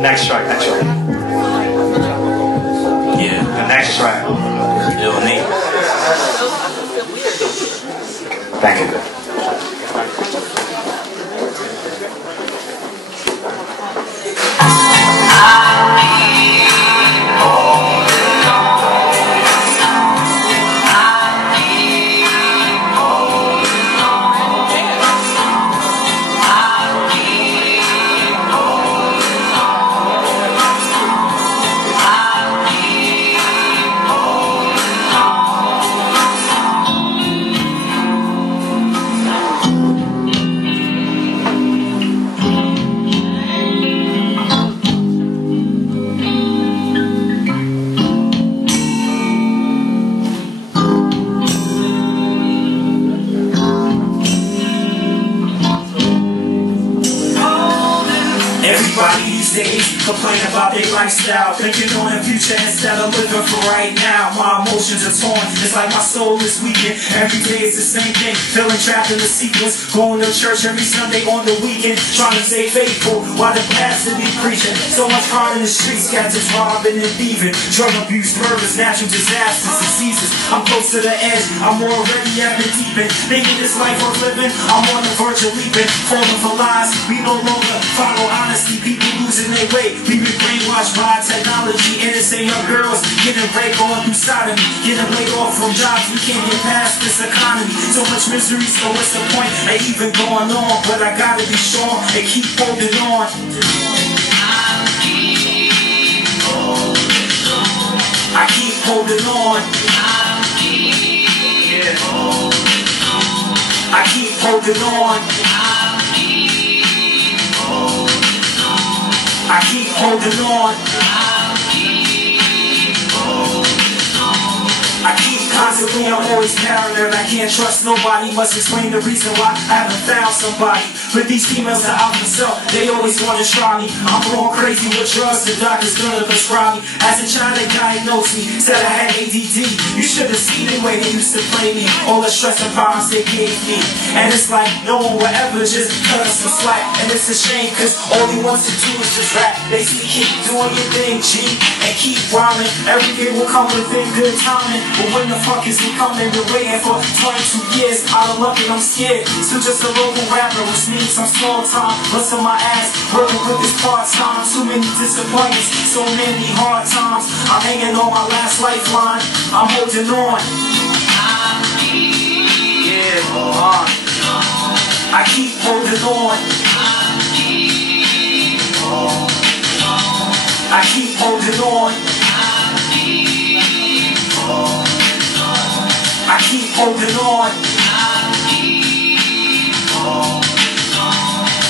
Next track. Yeah, the next track. It'll need. Thank you. Everybody these days complain about their lifestyle, thinking on the future instead of living for right now. My emotions are torn, it's like my soul is weakened. Every day it's the same thing, feeling trapped in the sequence. Going to church every Sunday on the weekend, trying to stay faithful while the pastor be preaching. So much crime in the streets, got just robbing and thieving. Drug abuse, murders, natural disasters, diseases. I'm close to the edge, I'm already at the deep end. Thinking this life worth living, I'm on the verge of leaping. Falling for lies, we no longer follow honesty. People losing their way, we been brainwashed by technology. Innocent young girls getting raped going through sodomy, getting laid off from jobs. We can't get past this economy. So much misery, so what's the point of even going on? But I gotta be strong and keep holding on. I keep holding on. Yeah. I keep holding on. I keep holding on. I keep constantly, I'm always paranoid. I can't trust nobody, must explain the reason why I haven't found somebody. But these females are out themselves, they always want to try me. I'm going crazy with drugs, the doctor's gonna prescribe me. As a child they diagnosed me, said I had ADD. You should have seen the way they used to play me, all the stress and problems they gave me. And it's like no one will ever just cut us some slack. And it's a shame, cause all he wants to do is just rap. They say keep doing your thing, G, and keep rhyming. Every day will come within good timing. But when the fuck is he coming? Been waiting for 22 years. Out of luck and I'm scared. Still just a local rapper, which means some small time. Busting my ass, working with this part-time. Too many disappointments, so many hard times. I'm hanging on my last lifeline. I'm holding on. Yeah, I keep holding on. I keep holding on. I keep holding on.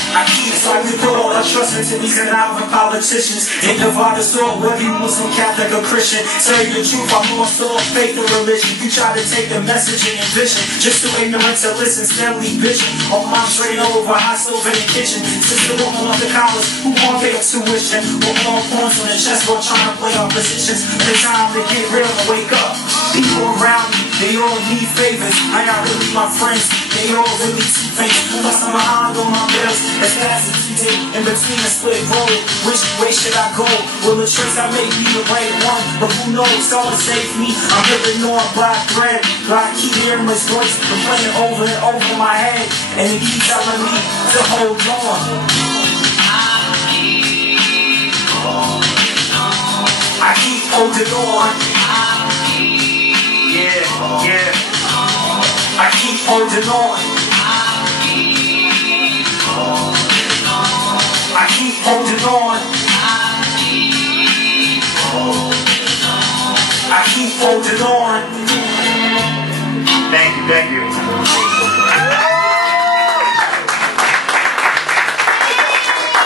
I keep fighting to put all our trust into these conniving politicians. They divide us all, whether you Muslim, Catholic, or Christian. Tell you the truth, I'm lost all faith and religion. You try to take the message and envision, just too ignorant to listen, steadily vision. On my train over, high silver in the kitchen. Sister walking off to college, who won't pay up tuition? Walking on points on the chessboard, trying to play our positions. But it's time to get real and wake up. People around me, they all need favors. I got really my friends, they all really two-faced. Plus I'm behind on my bills, as fast as you did. In between a split road, which way should I go? Will the choice I make be the right one? But who knows, God will save me. I'm living on black thread, but I keep hearing his voice playing over and over my head. And it keeps telling me to hold on. I keep holding on. Yeah. I keep holding on. I keep holding on. I keep holding on. Thank you.